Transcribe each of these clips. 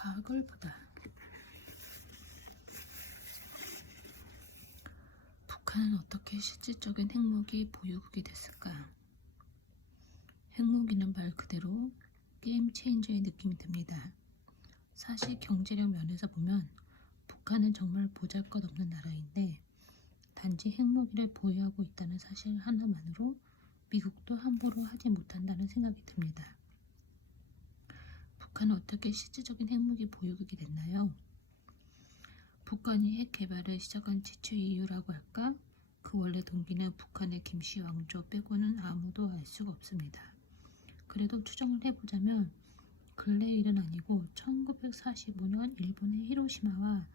과학을 보다. 북한은 어떻게 실질적인 핵무기 보유국이 됐을까? 핵무기는 말 그대로 게임 체인저의 느낌이 듭니다. 사실 경제력 면에서 보면 북한은 정말 보잘것없는 나라인데 단지 핵무기를 보유하고 있다는 사실 하나만으로 미국도 함부로 하지 못한다는 생각이 듭니다. 북한은 어떻게 실질적인 핵무기 보유국이 됐나요? 북한이 핵 개발을 시작한 최초 이유라고 할까? 그 원래 동기는 북한의 김씨 왕조 빼고는 아무도 알 수가 없습니다. 그래도 추정을 해보자면 근래 일은 아니고 1945년 일본의 히로시마와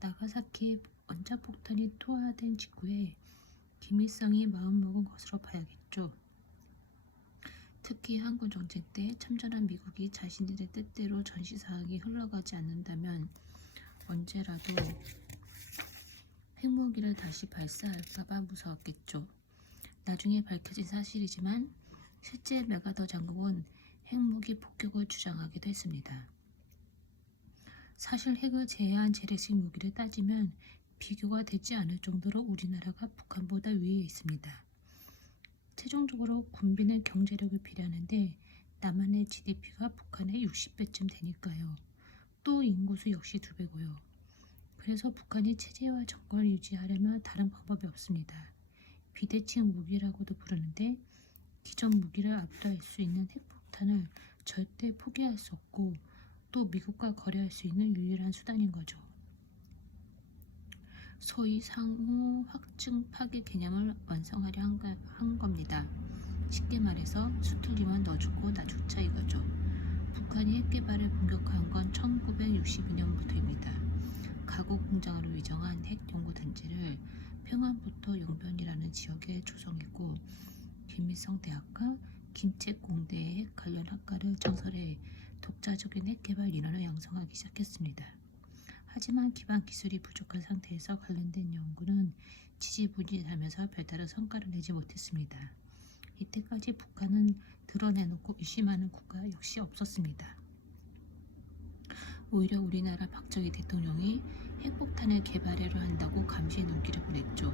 나가사키에 원자폭탄이 투하된 직후에 김일성이 마음먹은 것으로 봐야겠죠. 특히 한국전쟁 때 참전한 미국이 자신들의 뜻대로 전시사항이 흘러가지 않는다면 언제라도 핵무기를 다시 발사할까봐 무서웠겠죠. 나중에 밝혀진 사실이지만 실제 메가더 장군은 핵무기 폭격을 주장하기도 했습니다. 사실 핵을 제외한 재래식 무기를 따지면 비교가 되지 않을 정도로 우리나라가 북한보다 위에 있습니다. 최종적으로 군비는 경제력을 비례하는데 남한의 GDP가 북한의 60배쯤 되니까요. 또 인구수 역시 2배고요. 그래서 북한이 체제와 정권을 유지하려면 다른 방법이 없습니다. 비대칭 무기라고도 부르는데 기존 무기를 압도할 수 있는 핵폭탄을 절대 포기할 수 없고 또 미국과 거래할 수 있는 유일한 수단인 거죠. 소위 상호 확증 파괴 개념을 완성하려 한 겁니다. 쉽게 말해서 수틀리면 너 죽고 나 죽자 이거죠. 북한이 핵 개발을 본격화한 건 1962년부터입니다. 가구 공장으로 위정한 핵 연구단지를 평안부터 용변이라는 지역에 조성했고 김일성 대학과 김책공대의 핵 관련 학과를 창설해 독자적인 핵 개발 인원을 양성하기 시작했습니다. 하지만 기반 기술이 부족한 상태에서 관련된 연구는 지지부진하면서 별다른 성과를 내지 못했습니다. 이때까지 북한은 드러내놓고 의심하는 국가 역시 없었습니다. 오히려 우리나라 박정희 대통령이 핵폭탄을 개발하려 한다고 감시의 눈길을 보냈죠.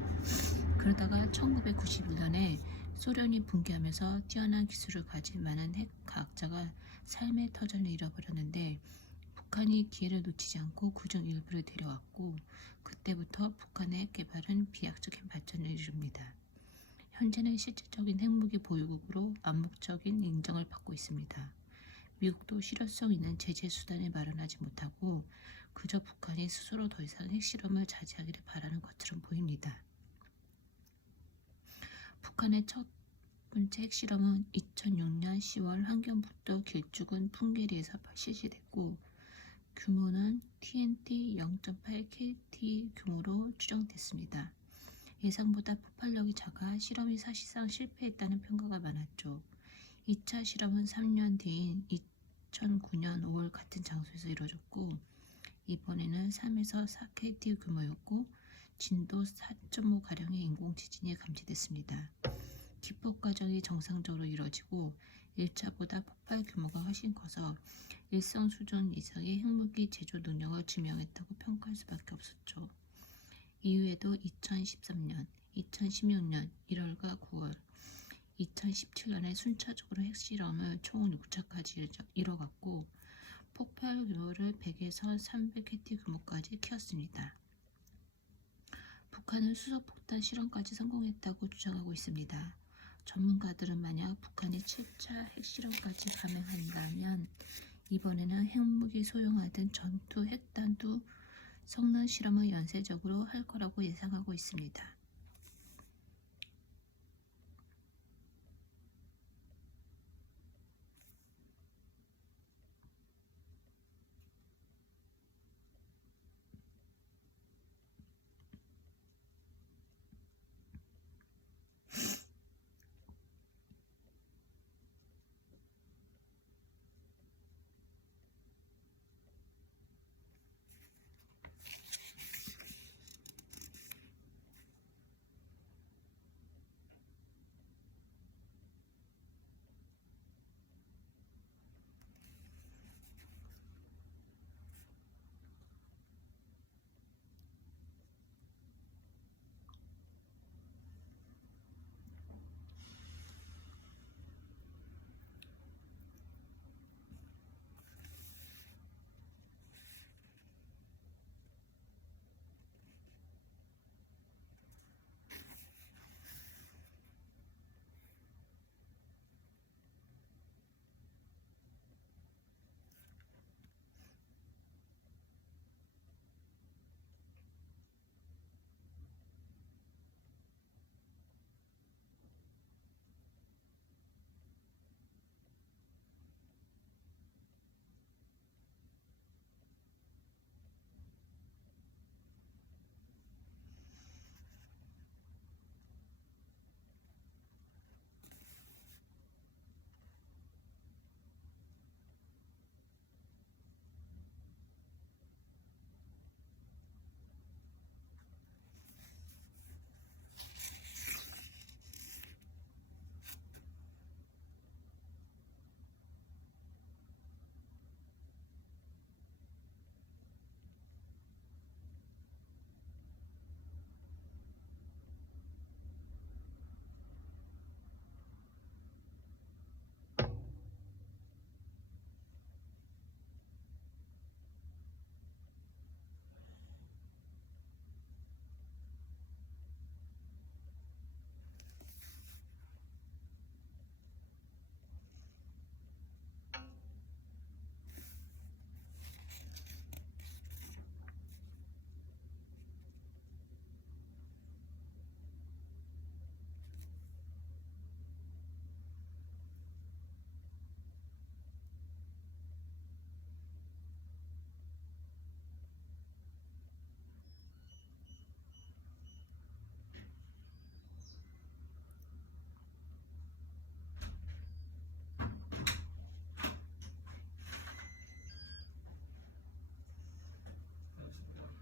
그러다가 1991년에 소련이 붕괴하면서 뛰어난 기술을 가진 많은 핵 과학자가 삶의 터전을 잃어버렸는데 북한이 기회를 놓치지 않고 그중 일부를 데려왔고 그때부터 북한의 핵 개발은 비약적인 발전을 이룹니다. 현재는 실질적인 핵무기 보유국으로 암묵적인 인정을 받고 있습니다. 미국도 실효성 있는 제재 수단을 마련하지 못하고 그저 북한이 스스로 더 이상 핵실험을 자제하기를 바라는 것처럼 보입니다. 북한의 첫 번째 핵실험은 2006년 10월 환경북도 길쭉은 풍계리에서 실시됐고 규모는 TNT 0.8KT 규모로 추정됐습니다. 예상보다 폭발력이 작아 실험이 사실상 실패했다는 평가가 많았죠. 2차 실험은 3년 뒤인 2009년 5월 같은 장소에서 이루어졌고 이번에는 3에서 4KT 규모였고 진도 4.5가량의 인공지진이 감지됐습니다. 기폭 과정이 정상적으로 이루어지고 1차보다 폭발 규모가 훨씬 커서 일성 수준 이상의 핵무기 제조 능력을 증명했다고 평가할 수밖에 없었죠. 이후에도 2013년, 2016년 1월과 9월, 2017년에 순차적으로 핵실험을 총 6차까지 이뤄갔고 폭발 규모를 100에서 300KT 규모까지 키웠습니다. 북한은 수소폭탄 실험까지 성공했다고 주장하고 있습니다. 전문가들은 만약 북한이 7차 핵실험까지 감행한다면 이번에는 핵무기 소형화된 전투 핵단도 성능 실험을 연쇄적으로 할 거라고 예상하고 있습니다.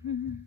음.